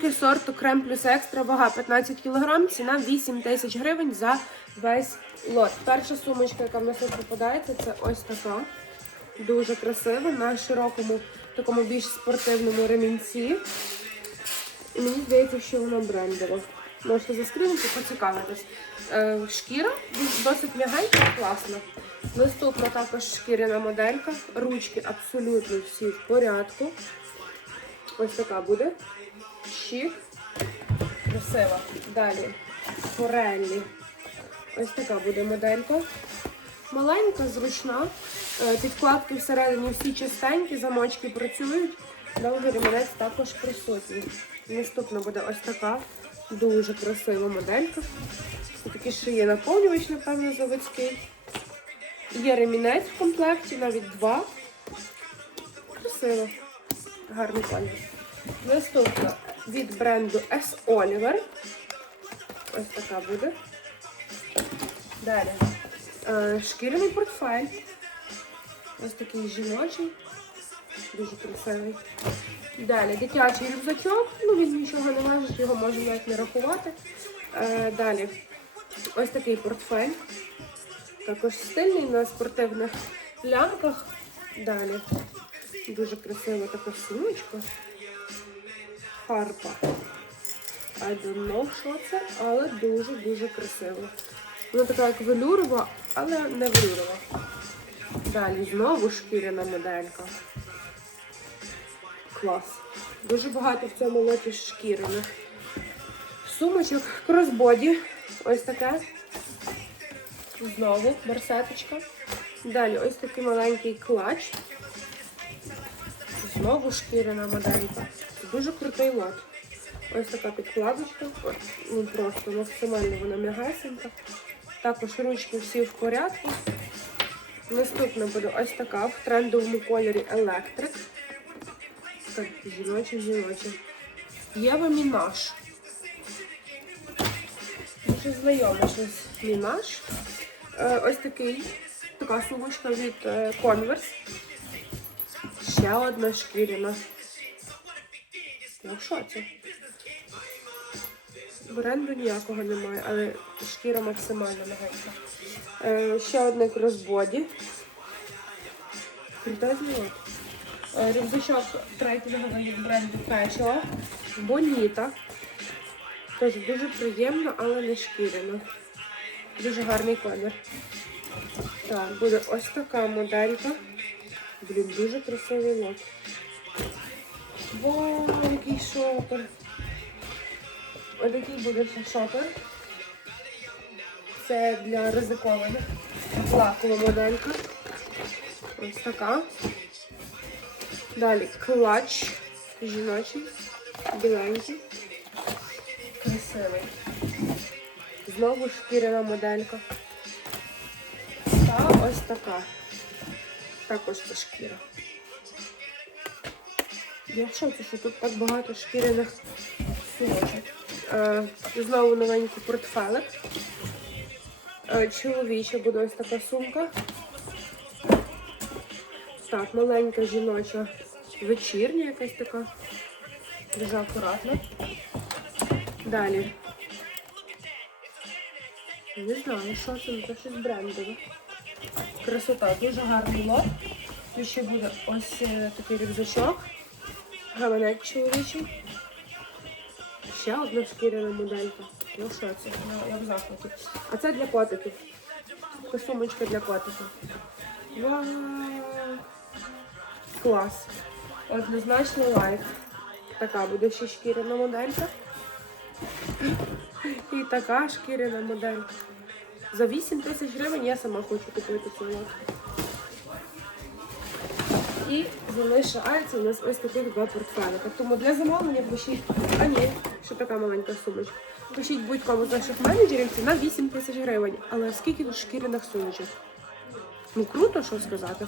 Сумки сорту крем плюс екстра, вага 15 кг, ціна 8 тисяч гривень за весь лот. Перша сумочка, яка в нас тут попадається, це ось така. Дуже красива, на широкому, такому більш спортивному ремінці. І мені здається, що вона брендова. Можете заскрінити, поцікавитись. Е, шкіра досить м'ягенька класна. Наступна також шкіряна моделька. Ручки абсолютно всі в порядку. Ось така буде. Щік. Красива. Далі. Фореллі. Ось така буде моделька. Маленька, зручна. Е, Підкладки всередині всі чистенькі, замочки працюють. Довгий ремінець також присутній. Наступна буде ось така дуже красива моделька. Такий шиє наповнювач, напевно, заводський. Є ремінець в комплекті, навіть два. Красиво. Гарний колір. Наступна від бренду S. Oliver. Ось така буде. Далі. Е, Шкіряний портфель. Ось такий жіночий. Дуже красивий. Далі дитячий рюкзачок. Ну, він нічого не важить, його можна навіть не рахувати. Е, далі. Ось такий портфель. Також стильний на спортивних лямках. Далі. Дуже красива така сумочка. Харпа. I don't know, що це, але дуже-дуже красиво. Вона така як велюрова, але не велюрова. Далі знову шкіряна моделька. Клас. Дуже багато в цьому лоті шкіряних. Сумочок, кросбоді. Ось таке. Знову барсеточка. Далі ось такий маленький клач. Знову шкіряна моделька. Дуже крутий лот. Ось така підкладочка. Ну просто максимально вона м'ягесенька. Також ручки всі в порядку. Наступна буде ось така в трендовому кольорі електрик. Так, жіноче, жіноче. Єва Мінаш. Дуже знайоме щось Мінаш. Е, ось такий, така сумочка від е, Converse. Ще одна шкіряна. Я в шоці. Бренду ніякого немає, але шкіра максимально легенька. Е, ще одне кросбоді. Крутезний лот. Е, Рюкзачок трекінговий від бренду Печо. Боніта. Теж дуже приємно, але не шкіряно. Дуже гарний колір. Так, буде ось така моделька. Блін, дуже красивий лот. Вау, який шопер. Ось такий буде шопер. Це для ризикованих. Лакова моделька. Ось така. Далі клач жіночий, біленький, красивий. Знову шкіряна моделька. Та ось така. Також це шкіра. Я в шоці, що тут так багато шкіряних. Е, знову новенький портфелик. Е, чоловіча буде ось така сумка. Так, маленька жіноча вечірня якась така. Дуже акуратно. Далі. Не знаю, що це, це щось брендове. Красота, дуже гарний лот. Тут ще буде ось е, такий рюкзачок. Гаманець чоловічий. Ще одна шкіряна моделька. Ну що це? Я, я в захваті. А це для котиків. Така сумочка для котиків. Вау! Клас. Однозначно лайк. Така буде ще шкіряна моделька. І така шкіряна моделька. За 8 тисяч гривень я сама хочу купити цю лот. І залишається у нас ось таких два портфелика. Тому для замовлення пишіть, а ні, ще така маленька сумочка. Пишіть будь-кому з наших менеджерів ціна 8 тисяч гривень. Але скільки тут шкіряних сумочок? Ну круто, що сказати.